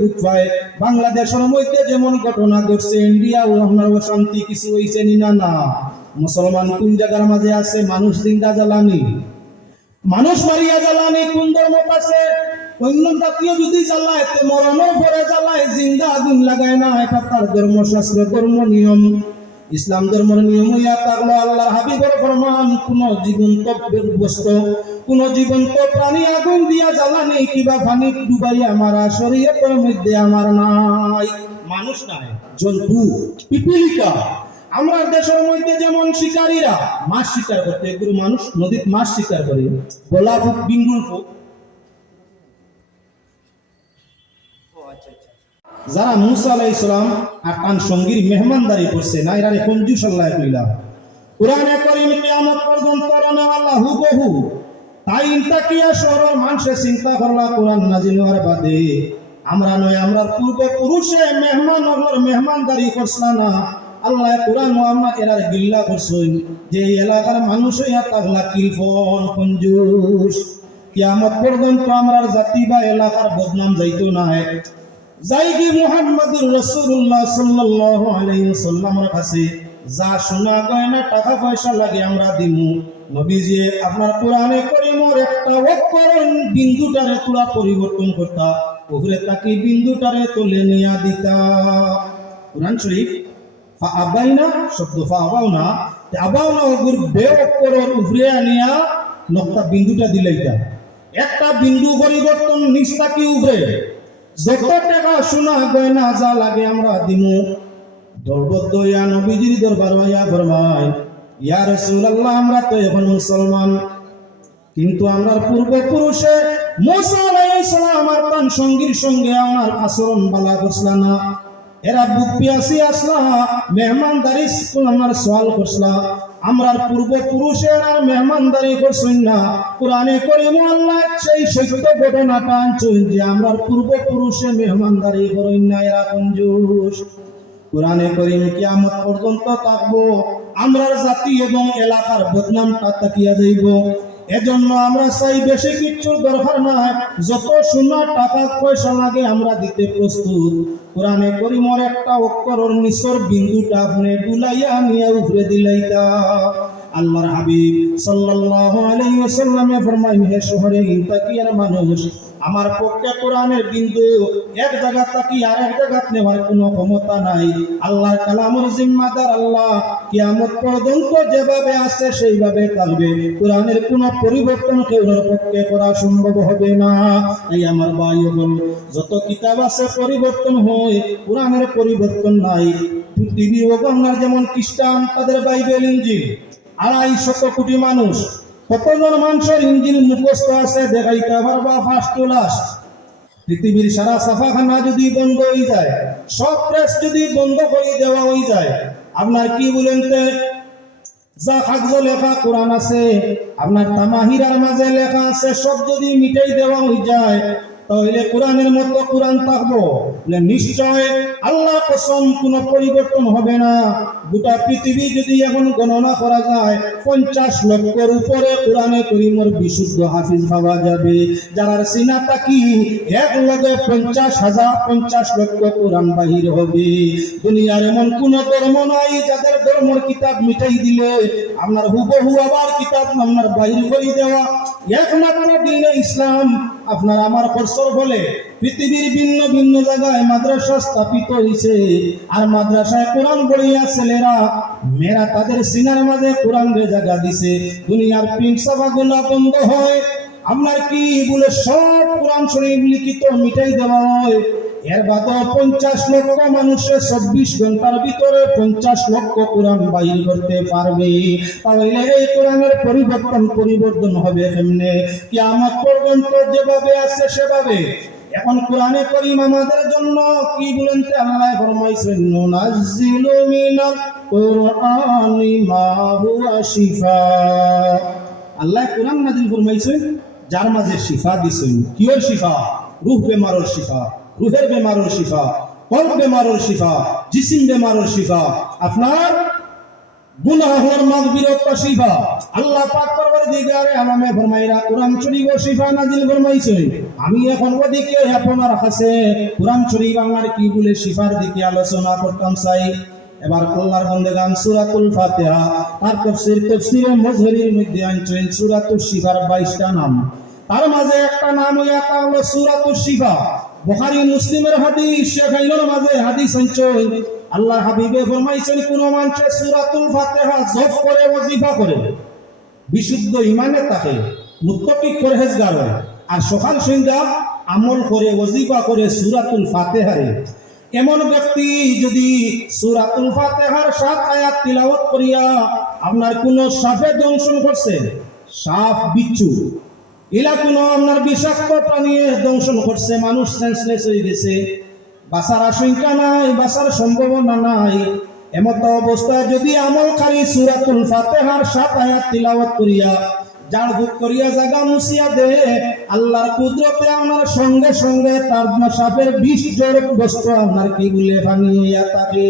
দুঃখ পায়। বাংলাদেশের মধ্যে যেমন ঘটনা ঘটছে, ইন্ডিয়া ও আপনার শান্তি কিছু হয়েছে না? না। মুসলমান কোন জায়গার মাঝে আছে? মানুষ জিন্দা জ্বালানি, মানুষ মারিয়া জ্বালানি। কোন ধর্ম আছে? অন্য জাতীয় যদি জ্বালায় তে মরণও পরে জ্বালায়, জিন্দা আগুন লাগায় না। এটা তার ধর্মশাস্ত্র, ধর্ম নিয়ম। ইসলাম ধর্মের নিয়ম হইয়া থাকলো আল্লাহর হাবিবের ফরমান, কোন জীবন্ত বস্তু, কোন জীবন্ত প্রাণী আগুন দিয়া জ্বালানি কিবা পানি ডুবাইয়া মারা শরীয়তের মধ্যে আমার নাই। মানুষ নাই, জন্তু, পিপিলিকা। আমরা দেশের মধ্যে যেমন শিকারীরা মাছ শিকার করতে, এগুলো মানুষ নদীর মাছ শিকার করে, গোলা ফুক, বিঙ্গুল ফুক। যারা মুসা আলাইহিস সালাম আর তার সঙ্গীর মেহমানদারি করছে না, এরা কঞ্জুস আল্লাহ কইলা। কুরআনে কারীম কিয়ামত পর্যন্ত রানাওয়ালা হুবহু তাই ইনতাকিয়া শহরের মানুষে চিন্তা করলা কোরআন নাজিল হওয়ার বাদে আমরা নয়, আমরা পূর্বপুরুষে মেহমান হলোর মেহমানদারি করছলা না। আল্লাহ কোরআন আমরা এরার গিল্লা করছেন যে এলাকার মানুষ হইয়া তাগলা কিরফন, কঞ্জুস। কিয়ামত পর্যন্ত আমরার জাতি বা এলাকার বদনাম যাইতো না। যাইগি মুহাম্মদুর রাসূলুল্লাহ সাল্লাল্লাহু আলাইহি ওয়াসাল্লামের কাছে যা সোনা গয়না টাকা পয়সা লাগে আমরা দিমু। নবীজি আপনার কোরআনে কারীমের একটা অক্ষর বিন্দুটারে পুরা পরিবর্তন করতা, উপরে তাকি বিন্দুটারে তুলে নিয়া দিতা। কোরআন শরীফ ফা আবাইনা শব্দ ফা আবাউনা, আবাউনা ওগুর বে অক্ষরের উপরে আনিয়া নকটা বিন্দুটা দিলাইতা। একটা বিন্দু পরিবর্তন নিস্তা কি উপরে যত টাকা সোনা গয়না যা লাগে আমরা দিমু। দলবদ্ধ ইয়া নবীজির দরবার হইয়া ফরমায়, ইয়া রাসূলুল্লাহ আমরা তো এখন মুসলমান, কিন্তু আমরা পূর্বপুরুষে মুসা আলাইহিস সালাম আর তার সঙ্গীর সঙ্গে আমার আচরণ ভালো করছলা না। এরা বুক পিয়াসি আসলা, মেহমানদারি আমার সওয়াল করছলা। আমরার পূর্বপুরুষের আর মেহমানদারি করছেন না। কোরআনে কারীম আল্লাহ সেই সত্য ঘটনাটা আনছেন যে আমরার পূর্বপুরুষে মেহমানদারি করেন না, এরা কঞ্জুস। কোরআনে কারীম কিয়ামত পর্যন্ত থাকবো, আমরার জাতি এবং এলাকার বদনামটা তাকিয়া যাইব। এজন্য আমরা চাই বেশি কিচ্ছুর দরকার নাই, যত সোনা টাকা পয়সা লাগে আমরা দিতে প্রস্তুত। কোরআনে কারীমের একটা অক্ষরের নিচের বিন্দুটা আপনি ডুলাইয়া নিয়ে উপরে দিলাইতা। আল্লাহর হাবিব সাল্লাল্লাহু আলাইহি ওয়াসাল্লামে ফরমাইন, হে শহরে তাকিয়ার মানুষ, আমার পক্ষে কোরআনের বিন্দু এক জায়গা থাকি আর এক জায়গা নেওয়ার কোনো ক্ষমতা নাই। আল্লাহর কালামের জিম্মাদার আল্লাহ। কিয়ামত পর্যন্ত যেভাবে আছে সেইভাবে থাকবে। কোরআনের কোনো পরিবর্তন কেউর পক্ষে করা সম্ভব হবে না। তাই আমার ভাইগণ, যত কিতাব আছে পরিবর্তন হয়, কোরআনের পরিবর্তন নাই। পৃথিবী ও বাংলার যেমন খ্রিস্টান তাদের বাইবেল ইনজিল, 250 কোটি মানুষ, কতজন মানুষের ইঞ্জিল মুখস্থ আছে দেখাইতে পারবা ফার্স্ট টু লাস্ট। পৃথিবীর সারা ছাপাখানা যদি বন্ধ হয়ে যায়, সব প্রেস যদি বন্ধ করে দেওয়া হয়ে যায়, আপনার কি বলেন তে যা কাগজ লেখা কোরআন আছে, আপনার তামাহিরার মাঝে লেখা আছে, সব যদি মিটাই দেওয়া হয়ে যায়, তাহলে কোরআনের মতো কোরআন থাকবো? নিশ্চয় আল্লাহ কসম কোনো পরিবর্তন হবে না। গোটা পৃথিবী যদি এখন গণনা করা যায়, 50 লক্ষের উপরে কোরআনে কারীমের বিশুদ্ধ হাফিজ পাওয়া যাবে। যারা সিনাটা কি এক লগে 50 লক্ষ কোরআন বাহির হবে। দুনিয়ার এমন কোন ধর্ম নাই যাদের ধর্মের কিতাব মিটাই দিলে আপনার হুবহু আবার কিতাব আপনার বাহির করে দেওয়া। একমাত্র দিন ইসলাম আপনার আমার বছর বলে পৃথিবীর ভিন্ন ভিন্ন জায়গায় মাদ্রাসা স্থাপিত হয়েছে। আর মাদ্রাসায় কোরআন পড়িয়া ছেলেরা মেয়েরা তাদের সিনার মাঝে কোরআনের জায়গা দিছে। দুনিয়ার প্রিন্ট ছাপাগুলা বন্ধ হয়, আপনার কি বলে সব কোরআন শরীফ লিখিত মিটাই দেওয়া হয়। এর বাদে 50 লক্ষ মানুষের 24 ঘন্টার ভিতরে 50 লক্ষ কোরআন বাহির করতে পারবে। তাহলে এই কোরআনের পরিবর্তন হবে কেমনে? কিয়ামত পর্যন্ত যেভাবে আছে সেভাবে। এখন কোরআনে কারীম আমাদের জন্য কি বলেন তে আল্লাহ ফরমাইছেন, নুনাজ্জিলু মিনাল কুরআনি মা হুয়া শিফা। আল্লাহ কোরআন নাযিল ফরমাইছেন যার মাঝে শিফা দিছেন। কিয়র শিফা? রূহ বেমারের শিফা, রুহের বেমারের শিফা, কলব বেমারের শিফা, জিসিম বেমারের শিফা, আপনার গুনাহর মাগফিরাত ও শিফা আল্লাহ পাক পরওয়ারদিগারে আলামে ফরমাইরা কোরআন শরীফ ও শিফা নাজিল ফরমাইছে। আমি এখন ওদিকে আপনার কাছে কোরআন শরীফ আমার কি বলে শিফার দিকে আলোচনা করতাম চাই। এবার আল্লাহর বান্দাগান সূরাতুল ফাতিহা আর তাফসীরে মুজহিরের মধ্যে আনছেন সূরাতুশ শিফার 22টা নাম। তার মাঝে একটা নাম হলো সূরাতুশ শিফা। বুখারী মুসলিমের হাদিস শেখাইলোর মাঝে হাদিস আনছেন আল্লাহ হাবিবে ফরমাইছেন কোন মানুষ সূরাতুল ফাতিহা জপ করে ওয়াজিফা করে বিশুদ্ধ ঈমানে থাকে, মুত্তাকি পরহেজগার হয় আর সকাল সন্ধ্যা আমল করে ওয়াজিফা করে সূরাতুল ফাতিহারে, এমন ব্যক্তি যদি সূরাতুল ফাতিহার 7 আয়াত তিলাওয়াত করিয়া আপনার কোন সাপে দংশন করছে, সাপ বিচ্ছু এলা কোন আপনার বিষাক্ত প্রাণী দংশন করছে, মানুষ সেন্সলেস হয়ে গেছে, বাঁচার আশঙ্কা নাই, বাঁচার সম্ভাবনা নাই, এমত অবস্থায় যদি আমলকারী সূরাতুল ফাতিহার 7 আয়াত তিলাওয়াত করিয়া জাড় ফুক করিয়া জায়গা মুছিয়া দে, আল্লাহর কুদরতে আপনার সঙ্গে সঙ্গে তার সাপের বিষ জ্বর বস্ত্র আপনার কি বলে ভাঙিয়া থাকে।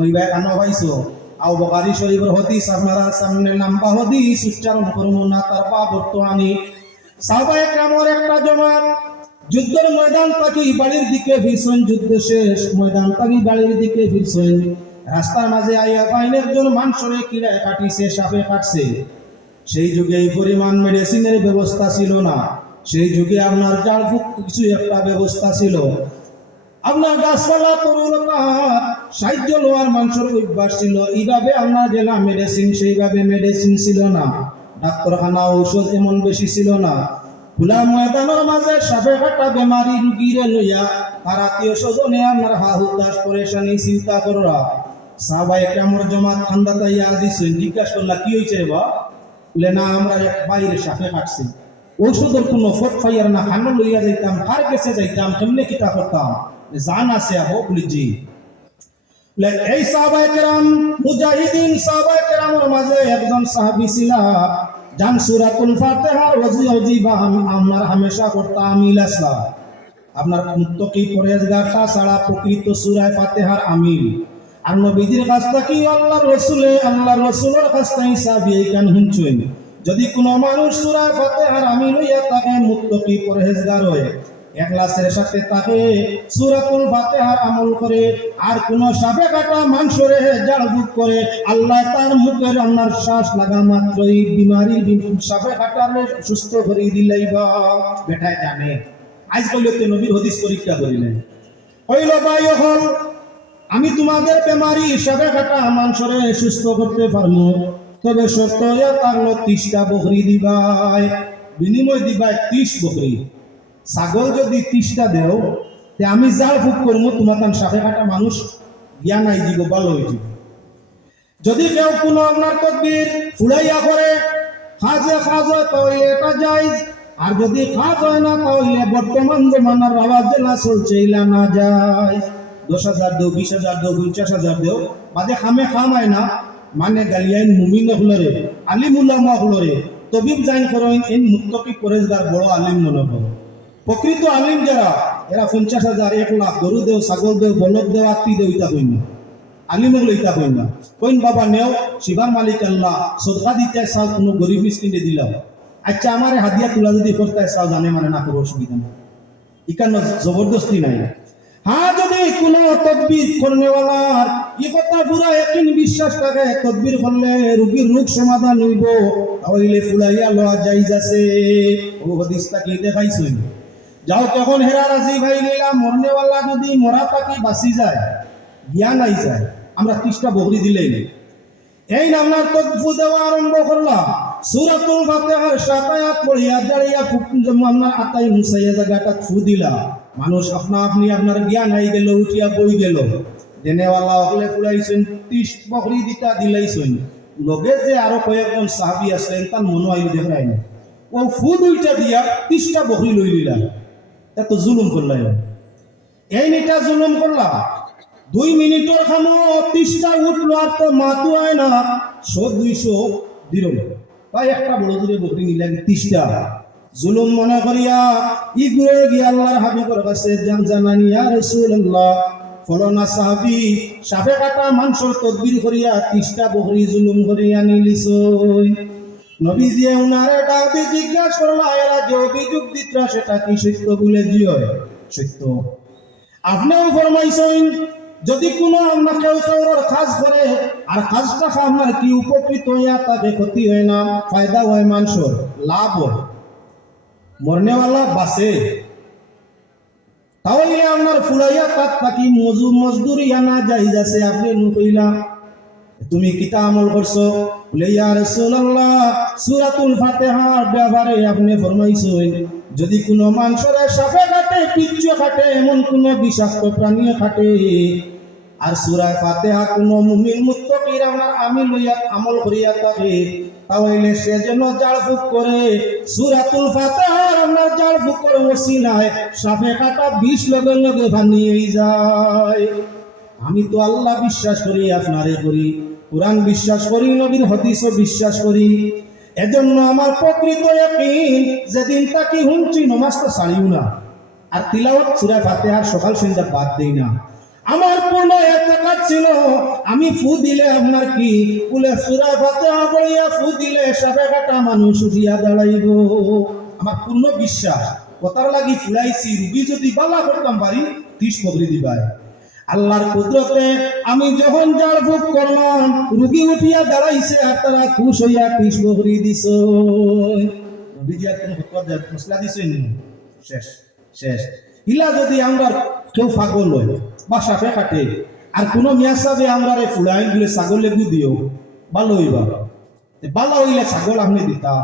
ওই ভাই কানো পাইছো আও বুখারী শরীফের হাদিস আপনারা সামনে লম্বা হাদিস উচ্চারণ করব না, তার বর্তমানে সাহাবায়ে কেরামের একটা জমাত যুদ্ধের ময়দান থেকে বাড়ির দিকে ফিরছেন, যুদ্ধ শেষ ময়দান থেকে বাড়ির দিকে ফিরছেন, রাস্তার মাঝে আইয়া পাইন একজন মানুষরে কিরায় কাটিছে, সাপে কাটছে। সেই যুগে এই পরিমাণ মেডিসিনের ব্যবস্থা ছিল না, সেই যুগে আপনার জাড়ফুঁক কিছু একটা ব্যবস্থা ছিল, আপনার গাছপালা তরুলতার সাহায্য লোয়ার মানুষের অভ্যাস ছিল, এইভাবে আপনার জেলা মেডিসিন সেইভাবে মেডিসিন ছিল না, ডাক্তারখানা ঔষধ এমন বেশি ছিল না। খোলা ময়দানের মাঝে সাপে কাটা বেমারি রুগীরে লইয়া তার আত্মীয় স্বজনে আপনার হাহুতাশ পরেশানি চিন্তা করা। সাহাবায়ে কেরামের জমাত ঠান্ডা তাইয়া আজিছেন, জিজ্ঞাসা করলা কি হয়েছে রে বা? বলে না আমরা এক বাইরে সাপে কাটছি, ঔষধের কোনো ফট ফাইয়ার না, খানো লইয়া যাইতাম, কার কাছে যাইতাম, কেমনে কিতা করতাম, জান আছে আবো বলি জি। এই সাহাবায়ে কেরাম মুজাহিদিন সাহাবায়ে কেরামের মাঝে একজন সাহাবী ছিল যান সূরাতুল ফাতিহার ওয়াজিফা আমরা হামেশা করতাম আমিল আসলা। আপনার মুত্তাকি পরহেজগারটা ছাড়া প্রকৃত সূরা ফাতিহার আমিল আর নবীজির কাছ থেকে আল্লাহর রাসূলের কাছ থেকে সাহাবী কান শুনছেন, যদি কোনো মানুষ সূরা ফাতিহার আমিল হইয়া থাকে, মুত্তাকি পরহেজগার হয়, ইখলাসের সাথে তাকে সূরাতুল ফাতিহার আমল করে আর কোন সাপে কাটা মানুষরে জাড়ফুঁক করে, আল্লাহ তার মুখের আপনার শ্বাস লাগা মাত্রই বিমারি সাপে কাটারে সুস্থ করে দিলাইবা। বেটায় জানে আজ কইলতে নবীর হাদিস পরীক্ষা করিলেন, কইল ভাই হল আমি তোমাদের বেমারি সাপে কাটা মানুষরে সুস্থ করতে পারবো, তবে সত্য ইয়া তাহলে 30টা বকরি দিবাই, বিনিময় দিবাই 30 বকরি। ছাগল যদি 30টা দেও তে আমি জাল ফুক করবো, তোমার তান সাপে কাটা মানুষ জ্ঞান আই দিব, ভালো হয়ে যাব। যদি কেউ কোনো আপনার তদবির ফুলাইয়া করে খাজ হয় তাহলে এটা জায়েজ, আর যদি খাজ হয় না তাহলে বর্তমান জমানার আওয়াজ জেলা চলছে ইলা না যায়। 10,000 দেও, 20,000 দেও, 50,000 দেও, বাদে খামে খামায় না, মানে গালিয়াইন মুমিন হলরে আলিম উলামা হলরে তবিব জাইন করেন এই মুত্তাকি পরহেজগার বড় আলিম মনে করো। প্রকৃত আলিম যারা এরা 50,000 1 লাখ গরু দেও, ছাগল দেও, বলদ দেও, আত্মি দেও, ইতা কইন না, আলিম হলো ইতা কইন না, কইন বাবা নেও শিবার মালিক আল্লাহ, সদকা দিতে চাও কোনো গরিব মিসকিনে দিলাম, আচ্ছা আমার হাদিয়া তুলা যদি করতে চাও জানে মানে না করো, অসুবিধা নেই, ইকান্ন জবরদস্তি নাই। হ্যাঁ যদি কোনো তদবির করনেওয়ালার ই কথা পুরা একদিন বিশ্বাস থাকে তদবির করলে রোগীর রোগ সমাধান হইব, তাহলে ফুলাইয়া লওয়া জায়েজ আছে। ও হাদিসটা কি দেখাইছেন, যাও তখন হেরা রাজি ভাই নিলাম, মরনেওয়ালা যদি মরা পাখি বাঁচি যায়, জ্ঞান আই যায়, আমরা 30টা বকরি দিলেই এই নামনার তদফু দেওয়া আরম্ভ করলাম। সূরাতুল ফাতিহার 7 আয়াত পড়িয়া দাঁড়িয়া আপনার আতাই মুসাইয়া জায়গাটা ফু দিলা, মানুষ আপনা আপনি আপনার জ্ঞান আই গেল, উঠিয়া বই গেল, দেনেওয়ালা হলে ফুলাইছেন 30 বকরি দিতা দিলাইছেন, লগে যে আরো কয়েকজন সাহাবী আছেন তার মনে আইল দেখাই না, ও ফু 2টা দিয়া 30টা বকরি লই লিলা, এত জুলুম করলাই, এই নিটা জুলুম করলা। 2 মিনিটের খামো 30টা উঠলো আর তো মাতু আয় না, 100-200 দিল ভাই, একটা বড় দূরে বকরি নিলেন 30টা, জুলুম মনে করিয়া ই ঘুরে গিয়ে আল্লাহর হাবিবের কাছে জানানি, ইয়া রাসূলুল্লাহ ফলনা সাহাবি সাপে কাটা মাংসর তদবির করিয়া 30টা বকরি জুলুম করিয়া নিলিছই। নবীজিয়ে উনারে ডাক দিয়ে জিজ্ঞাসা করলা, এরা যে অভিযোগ দিতরা সেটা কি সত্য বলে জিও? সত্য। আপনিও ফরমাইছেন যদি কোনো আপনার কেউ কাউর কাজ করে আর কাজটা আপনার কি উপকৃত হইয়া তাকে ক্ষতি হয় না, ফায়দা হয়, মানুষের লাভ হয়, মরনেওয়ালা বাঁচে, তাহলে আপনার ফুলাইয়া তার তাকি মজদুরি আনা যাই যাচ্ছে। আপনি নুকইলা তুমি কিতা আমল করছো? বলে ইয়া রাসূলুল্লাহ সূরাতুল ফাতিহার ব্যাপারে আপনি ফরমাইছেন যদি কোনো মানুষের সাপে কাটে, পিচ্চু কাটে, এমন কোনো বিষাক্ত প্রাণী কাটে আর সূরা ফাতিহা কোনো মুমিন মুত্তাকির আপনার আমি লইয়া আমল করিয়া থাকে, তাহলে সে যেন জাড়ফুক করে সূরাতুল ফাতিহার আপনার জাড়ফুক করে ওসিলায় সাপে কাটা বিষ লগে লগে ভানিয়ে যায়। আমি তো আল্লাহ বিশ্বাস করি, আপনারে করি, কোরআন বিশ্বাস করি, নবীর হাদিসও বিশ্বাস করি। এজন্য আমার প্রকৃত ইয়াকিন যেদিন তাকি হুঁচি নমাজ তো ছাড়িও না আর তিলাওয়াত সূরা ফাতিহার সকাল সন্ধ্যা বাদ দেই না। আমার পূর্ণ এতেকাদ ছিল আমি ফু দিলে আপনার কি বলে সূরা ফাতিহা পড়িয়া ফু দিলে সাপে কাটা মানুষ উঠিয়া দাঁড়াইব। আমার পূর্ণ বিশ্বাস, কথার লাগি ফুলাইছি, রুগী যদি বালা করতাম পারি 30 বকরি দিবাই। আল্লাহর কুদরতে আমি যখন জাড়ফুক করলাম রুগী উঠিয়া দাঁড়াইছে আর তারা খুশ হইয়া 30 বকরি দিছ। নবীজি আর কোন মশলা দিছেন শেষ শেষ। ইলা যদি আমরা কেউ পাগল হয় বা সাপে কাটে আর কোনো মিয়া সাহেবে আমরা ফুলাইন বলে ছাগলে গু দিও, ভালো হইবা, ভালো হইলে ছাগল আপনি দিতা,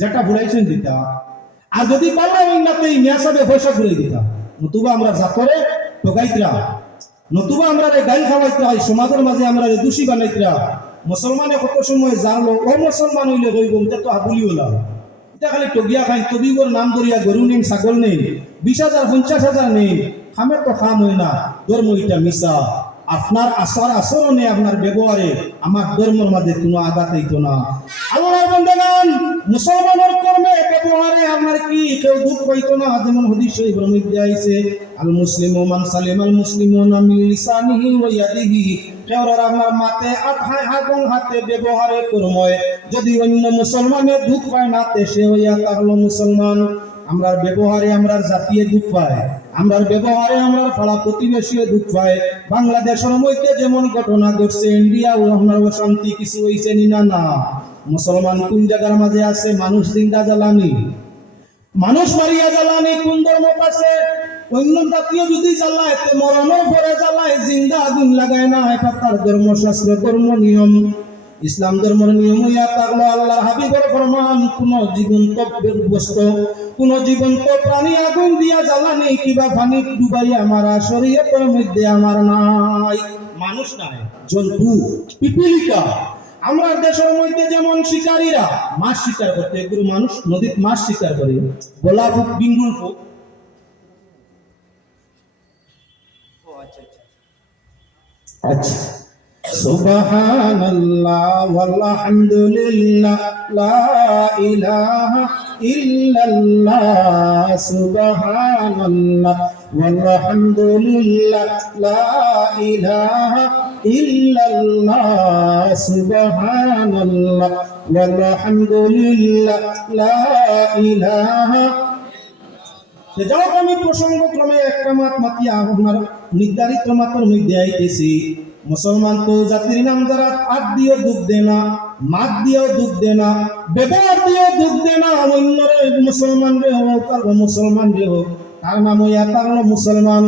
যেটা ফুলাইছেন দিতা। আর যদি ভালো হই না তো এই মিয়া সাহেবে পয়সা ঘুরে দিতা, নতুবা আমরা জাতরে ঠকাইতরা, নতুবা আমরা গাইল খাওয়াইতরা, সমাজের মাঝে আমরা দোষী বানাইতরা। মুসলমানে কত সময় জানলো ও মুসলমান হইলে কইব এটা তো আবুলি হলাম, এটা খালি টগিয়া খাই, তবিগর নাম ধরিয়া গরু নেই, ছাগল নেই, 20,000 50,000 নেই, খামে তো খাম হয় না। ধর্ম এটা মিশা। আপনার আচরণে আপনার ব্যবহারে আমার ধর্মের মাঝে কোনো আঘাত হইতো না। আল্লাহর বান্দাগণ, মুসলমানের কর্মে ব্যবহারে আপনার কি কেউ দুঃখ হইতো না। যেমন হাদিস শরীফের মধ্যে আইছে আল মুসলিমু মান সালিমাল মুসলিমুনা মিন লিসানিহি ওয়া ইয়াদিহি, কেউর আপনার মাতে এবং হাতে ব্যবহারে কর্মে যদি অন্য মুসলমানের দুঃখ পায় না তে সে হইয়া থাকলো মুসলমান। আমরার ব্যবহারে আমরার জাতীয় দুঃখ পায়, আমরার ব্যবহারে আমরার পাড়া প্রতিবেশী দুঃখ পায়। বাংলাদেশের মধ্যে যেমন ঘটনা ঘটছে, ইন্ডিয়া ও আপনার অশান্তি কিছু হয়েছে না না, মুসলমান কোন জায়গার মাঝে আছে? মানুষ জিন্দা জ্বালানি, মানুষ মারিয়া জ্বালানি কোন ধর্ম আছে? অন্য জাতীয় যদি জ্বালায় তে মরণও পরে জ্বালায়, জিন্দা আগুন লাগায় না, এটা তার ধর্মশাস্ত্র ধর্ম নিয়ম। ইসলাম ধর্মের নিয়ম হইয়া থাকলো আল্লাহর হাবিবের ফরমান কোন জীবন্ত বস্তু, কোন জীবন্ত প্রাণী আগুন দিয়া জ্বালানি কিবা পানি ডুবাইয়া মারা শরীয়তের মধ্যে আমার নাই। মানুষ নাই, জন্তু, পিপিলিকা। আমরা দেশের মধ্যে যেমন শিকারীরা মাছ শিকার করতে, এগুলো মানুষ নদীর মাছ শিকার করে, গোলা ফুক, বিঙ্গুল ফুক। আচ্ছা, সুবহানাল্লাহ ওয়ালহামদুলিল্লাহ লা ইলাহা ইল্লাল্লাহ, সুবহানাল্লাহ ওয়ালহামদুলিল্লাহ লা ইলাহা ইল্লাল্লাহ, সুবহানাল্লাহ ওয়ালহামদুলিল্লাহ লা ইলাহা। যাও আমি প্রসঙ্গক্রমে একটা মাত মাতিয়া আপনার নির্ধারিত মাত্র মধ্যে আইতেছি। মুসলমান তো জাতির নাম যারা আট দিয়েও দুঃখ দে না, মাত দিয়েও দুঃখ দে না, ব্যবহার দিয়েও দুঃখ দে না, অন্যরে মুসলমান রে হোক আর মুসলমান রে হোক, তার নাম হইয়া তার মুসলমান।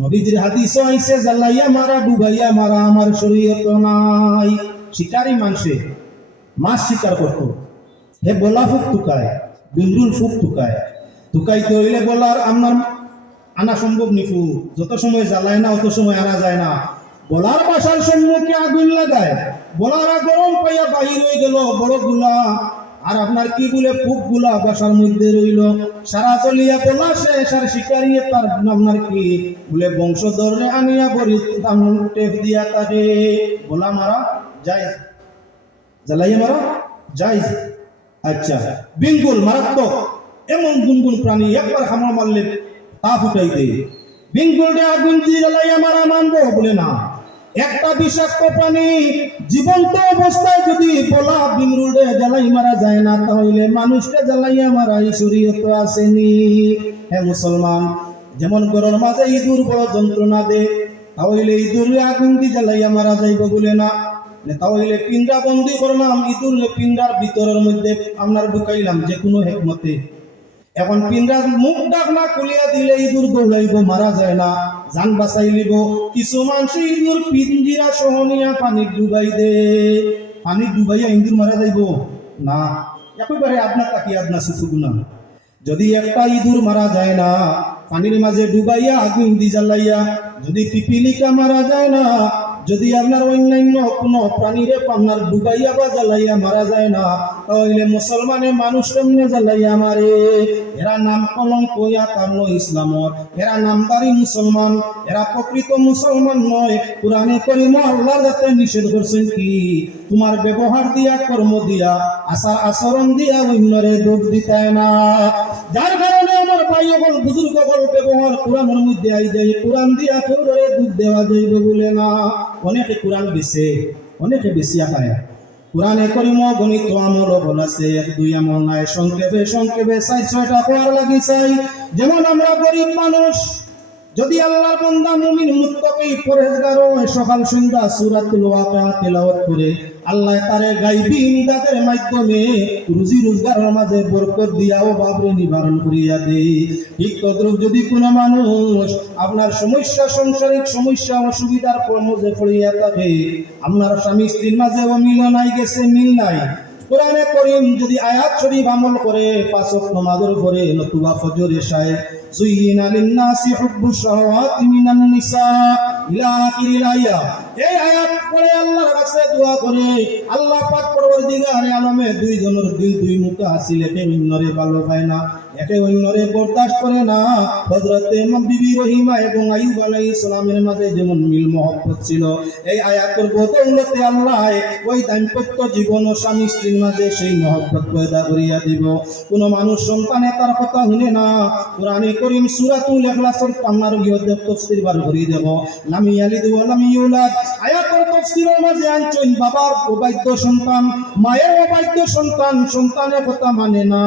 নবীজির হাদিস আইছে জ্বালাইয়া মারা ডুবাইয়া মারা আমার শরীয়ত নাই। শিকারী মানুষে মাছ শিকার করতো, হে বলা ফুক টুকায়, বিন্দুল ফুক টুকায়, টুকাইতে হইলে বলার আপনার আনা সম্ভব নিফু, যত সময় জ্বালায় না অত সময় আনা যায় না। বলার বাসার সম্মুখে আগুন লাগায়, বলারা গরম পাইয়া বাহির হয়ে গেল বড় গুলা, আর আপনার কি বলে ফুক গুলা বাসার মধ্যে রইল। সারা চলিয়া বলা শেষ আর শিকারি তার আপনার কি বলে বংশধরে আনিয়া বরি টেপ দিয়া তাকে বলা মারা যায়, জ্বালাইয়া মারা যায়। আচ্ছা, বিঙ্গুল মারাত্মক, এমন গুনগুন প্রাণী একবার হামলা মারলে তা ফুটাই দেয়। বিঙ্গুলটা আগুন দিয়ে জ্বালাইয়া মারা মানবো বলে না। একটা বিষাক্ত প্রাণী জীবন্ত অবস্থায় যদি বলা বিমরুলে জ্বালাই মারা যায় না, তাহলে মানুষকে জ্বালাইয়া মারা এই শরীয়ত আসেনি। হে মুসলমান, যেমন গরুর মাঝে ইঁদুর বড় যন্ত্রণা দে, তাহলে ইঁদুর আগুন দিয়ে জ্বালাইয়া মারা যাইব বলে না। তাহলে পিঞ্জরা বন্দি করলাম, ইঁদুর পিঞ্জরার ভিতরের মধ্যে আপনার ঢুকাইলাম যে কোনো হেকমতে। এখন পিঞ্জরার মুখ ডাক না খুলিয়া দিলে ইঁদুর দৌড়াইব, মারা যায় না, জান বাঁচাই লিব। কিছু মানুষ ইঁদুর পিঞ্জিরা সহনিয়া পানি ডুবাই দে, পানি ডুবাইয়া ইঁদুর মারা যাইব না। একেবারে আপনার তাকিয়ে আপনার সুসুগুনা। যদি একটা ইঁদুর মারা যায় না, পানির মাঝে ডুবাইয়া আগুন দি জ্বালাইয়া, যদি পিপিলিকা মারা যায় না, যদি আপনার অন্যান্য কোনো প্রাণীরে আপনার ডুবাইয়া বা জ্বালাইয়া মারা যায় না, তাহলে মুসলমানের মানুষ কেমনে জ্বালাইয়া মারে? এরা নাম কলঙ্ক কারণ ইসলামর, এরা নামদারি মুসলমান, এরা প্রকৃত মুসলমান নয়। কুরআনে কারীম আল্লাহর যাতে নিষেধ করছেন কি, তোমার ব্যবহার দিয়া, কর্ম দিয়া, আচার আচরণ দিয়া অন্যরে দোষ দিতে না। যার কারণে আমার ভাই হল বুজুর্গ হল ব্যবহার কোরআনের মধ্যে আই যায়, কোরআন দিয়া কেউ ধরে দুধ দেওয়া যাইব বলে না। অনেকে কোরআন বেছে, অনেকে বেশিয়া খায়। কোরআনে কারীম গণিত আমল বল আছে, 1-2 আমল নাই, সংক্ষেপে সংক্ষেপে 4-6টা কোরআন লাগি চাই। যেমন আমরা গরিব মানুষ, যদি আল্লাহর বান্দা মুমিন মুত্তাকি পরহেজগার হয়, সকাল সন্ধ্যা সূরাতুল ওয়াকিয়া তেলাওয়াত করে আল্লাহ তারে গায়বী ইমদাদের মাধ্যমে রুজি রোজগারের মাঝে বরকত দিয়া ও অভাবে নিবারণ করিয়া দেয়। ঠিক তদ্রুপ যদি কোনো মানুষ আপনার সমস্যা, সাংসারিক সমস্যা, অসুবিধার মধ্যে পড়িয়া থাকে, আপনার স্বামী স্ত্রীর মাঝে অমিল নাই, গেছে মিল নাই, কোরআনে কারীম যদি আয়াত শরীফ আমল করে, 5 ওয়াক্ত নামাজের পরে নতুবা ফজর এশায়, যুইনা লিন-নাসি হুব্বুশ শাহাওয়াতি মিনান নিসা ইলা আখিরিল আয়াত, এই আয়াত পড়ে আল্লাহর কাছে দোয়া করে, আল্লাহ পাক পরবর্তীকারে আলমে দুইজনের দিল দুই মুখ হাসিল, একে অন্যরে ভালো পায় না, একে অন্যরে বরদাস্ত করে না। হযরতে বিবি রহিমা এবং আইয়ুব আলাইহিস সালামের মাঝে যেমন মিল মহব্বত ছিল, এই আয়াতের বদৌলতে আল্লাহ ওই দাম্পত্য জীবন ও স্বামী স্ত্রীর মাঝে সেই মহব্বত পয়দা করিয়া দিব। কোন মানুষ সন্তানে তার কথা শুনে না, কোরআনে কারীম সূরাতুল ইখলাসের 15 তাফসীর বার করে দেব, লাম ইয়ালিদ ওয়া লাম ইউলাদ আয়াতের তাফসীরের মাঝে আনছেন বাবার অবাধ্য সন্তান, মায়ের অবাধ্য সন্তান, সন্তানের কথা মানে না।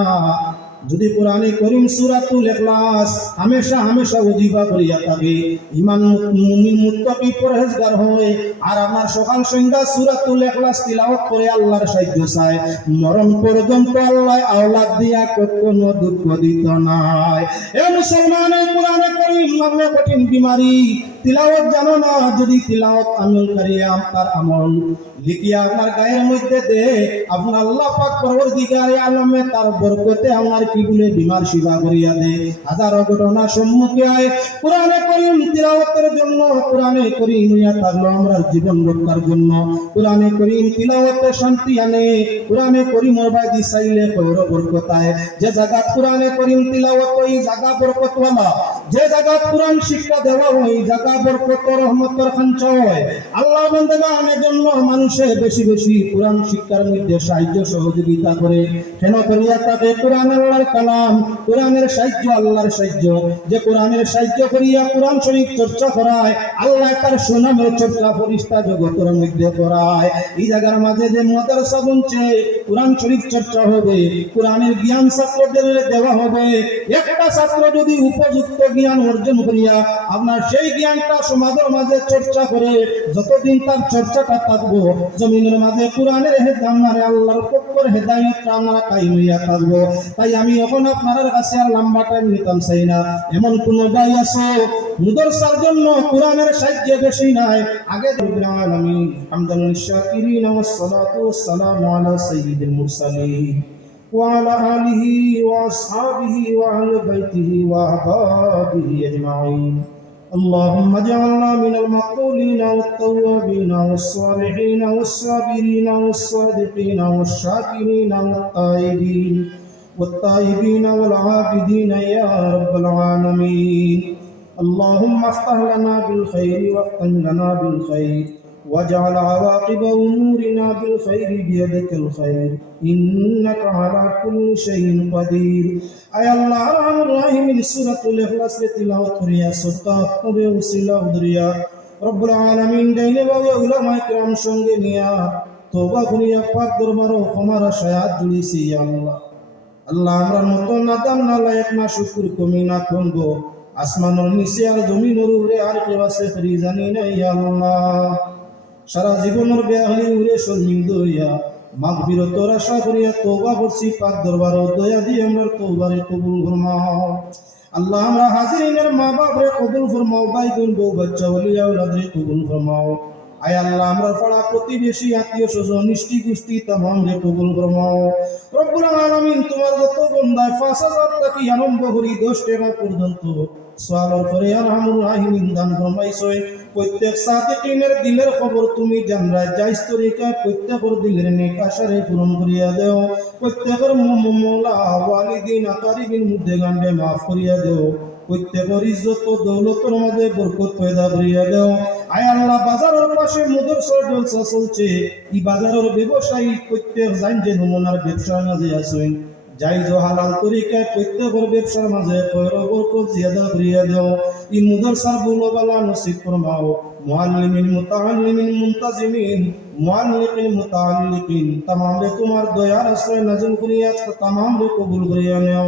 যদি কোরআনে কারীম সূরাতুল ইখলাস হামেশা হামেশা ওজিফা করিয়া থাকে, ঈমান মুমিন মুত্তাকি পরহেজগার হয়, আর আমার সকাল সন্ধ্যা সূরাতুল ইখলাস তিলাওয়াত করে আল্লাহর সাহায্য চায়, মরণ পর্যন্ত আল্লাহ আওলাদ দিয়া কখনো দুঃখ দিত নাই। এ মুসলমান, এই কোরআনে কারীম নামে কঠিন বিমারি, তিলাওয়াত জানো না, যদি তিলাওয়াত আমলকারী তার আমল লিখিয়া আপনার গায়ের মধ্যে দে, আপনার আল্লাহ পাক পরবর্তীকারে আলমে তার বরকতে আপনার কি বলে বিমার শিবা করিয়া দে। হাজারো ঘটনা সম্মুখে আয়, কোরআনে কারীম তিলাওয়াতের জন্য, কোরআনে কারীম ইয়া থাকলো আমরা জীবন রক্ষার জন্য। কোরআনে কারীম তিলাওয়াতে শান্তি আনে, কোরআনে কারীমের বাইদি চাইলে খৈর বরকত আয়। যে জায়গা কোরআনে কারীম তিলাওয়াত ওই জায়গা বরকতওয়ালা, যে জায়গা কোরআন শিক্ষা দেওয়া ওই জায়গা বরকত রহমতের খাঞ্চা হয়। আল্লাহ বান্দাগণের জন্য মানুষে বেশি বেশি কোরআন শিক্ষার মধ্যে সাহায্য সহযোগিতা করে, কেন করিয়া তাকে কোরআন আল্লাহর কালাম, কোরআনের সাহায্য আল্লাহর সাহায্য, যে কোরআনের সাহায্য করিয়া কোরআন শরীফ চর্চা করায়, আল্লাহ তার সুনামের চর্চা ফেরেশতা জগতের মধ্যে করায়। এই জায়গার মাঝে যে মাদ্রাসা বনছে, কোরআন শরীফ চর্চা হবে, কোরআনের জ্ঞান ছাত্রদের দেওয়া হবে। একটা ছাত্র যদি উপযুক্ত জ্ঞান অর্জন করিয়া আপনার সেই জ্ঞানটা সমাজের মাঝে চর্চা করে, যতদিন তার চর্চাটা থাকবো, জমিনের মাঝে কোরআনের হেদায়েত, আল্লাহর পক্ষের হেদায়েতটা আমরা কায়েম হইয়া থাকবো। তাই আমি এখন আপনার কাছে আর লম্বা টাইম নিতাম চাই না। এমন কোন ভাই আছে মুদরসার জন্য কোরআনের সাহায্য বেশি নাই, আগে রব্বিল আলামিন হামদান শাকিরিন ওয়াস সালাতু ওয়াস সালামু আলা সাইয়্যিদিল মুরসালিন ওয়া আলা আলিহি ওয়া আসহাবিহি ওয়া আহলি বাইতিহি ওয়া আহবাবিহি আজমাইন। اللهم اجعلنا من المقبولين والتوابين والصالحين والصابرين والصادقين والشاكرين والتائبين والعابدين يا رب العالمين. اللهم افتح لنا بالخير واختم لنا بالخير واجعل عواقب أمورنا بالخير بيدك الخير إنك على كل شيء قدير أي الله أرحم الراحمين سورة الإخلاص تلاوة كريا صدقاء وسيلة ودريا رب العالمين دين وعلماء کرام সঙ্গে নিয়া তওবা করিয়া পাক দরবার ও ক্ষমার আশায়াত জুড়িছি ইয়া আল্লাহ আল্লাহ আমরার মতো নাদাম না লায়েক না শুকুর কমি না করব আসমানের নিচে আর জমিনের উপরে আর কেউ আছে ফরি জানি না ইয়া আল্লাহ সারা জীবনের বেআহলি উরে শর্মিন্দ হইয়া মাগফিরতর আশা করিয়া তওবা করছি পাক দরবার ও দয়া দিয়ে আমরা তওবারে কবুল ফরমাও আল্লাহ আমরা হাজিরিনের মা বাপরে কবুল ফরমাও ভাই বোন বউ বাচ্চা ওলিয়া আওলাদরে কবুল ফরমাও আয় আল্লাহ আমরা পাড়া প্রতিবেশী আত্মীয় স্বজন নিষ্ঠি গোষ্ঠী তামাম রে কবুল ফরমাও রব্বুল আলামিন তোমার যত বান্দায় 5000 টাকা আরম্ভ করি 10 টাকা পর্যন্ত সওয়ালের পরে আরহামুর রাহিমিন দান ফরমাইছই প্রত্যেক সাদিকিনের দিলের খবর তুমি জানরা জায়েজ তরিকায় প্রত্যেকের দিলের নেক আশারে পূরণ করিয়া দাও প্রত্যেকের মওলা ওয়ালিদিন আকরিবিন মধ্যে গান্ডে maaf করিয়া দাও প্রত্যেকের ইজ্জত ও দৌলতের মাঝে বরকত পয়দা করিয়া দাও আয় আল্লাহ বাজারের পাশে মদরসা জলসা চলছে এই বাজারের ব্যবসায়ী প্রত্যেক জান যে নমুনার ব্যবসার মাঝে আছেন জায়েজ ও হালাল তরিকায় প্রত্যেকের ব্যবসার মাঝে খয়র বরকত জিয়াদা করিয়া দাও এই মদরসার বুলবালা নসিব ফরমাও মুআল্লিমিন মুতাআল্লিমিন মুনতাজিমিন মুআল্লিকিন মুতাআল্লিকিন तमाम রে তোমার দয়ার আশ্রয় নাযিল করিয়া तमाम রে কবুল করিয়া নাও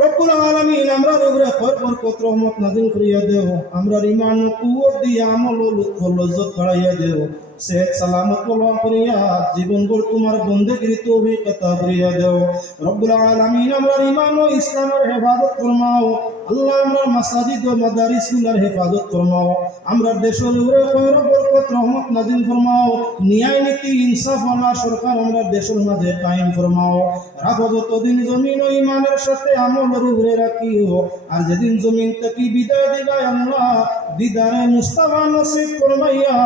রব্বুল আলামিন আমরা উপরে খয়র বরকত রহমত নাযিল করিয়া দাও আমরা ঈমান ও কুওয়াত দিয়ে আমল ও লুৎফ ও লজ্জত বাড়াইয়া দাও সেহত সালামত বলা করিয়া জীবন ভর তোমার বন্দেগীর তৌফিক আতা করিয়া দাও রব্বুল আলামিন আমরা ঈমান ও ইসলামের হেফাজত ফরমাও আল্লাহ আমরা মাসাজিদ ও মাদারিসগুলোর হেফাজত ফরমাও আমরা দেশের উপরে খয়র বরকত রহমত নাযিল ফরমাও ন্যায় নীতি ইনসাফ ওয়ালা সরকার আমরা দেশের মাঝে কায়েম ফরমাও রাখো যতদিন জমিন ও ঈমানের সাথে আমলের উপরে রাখিও আর যেদিন জমিন থেকে বিদায় দিবা আল্লাহ দিদারে মুস্তাফা নসিব ফরমাইয়া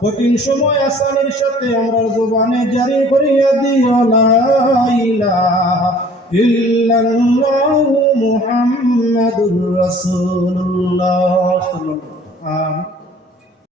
কঠিন সময় আসানির সাথে আমরা জবানে জারি করিয়া দিও লা ইলাহা ইল্লাল্লাহু মুহাম্মাদুর রাসূলুল্লাহ সাল্লাল্লাহু আলাইহি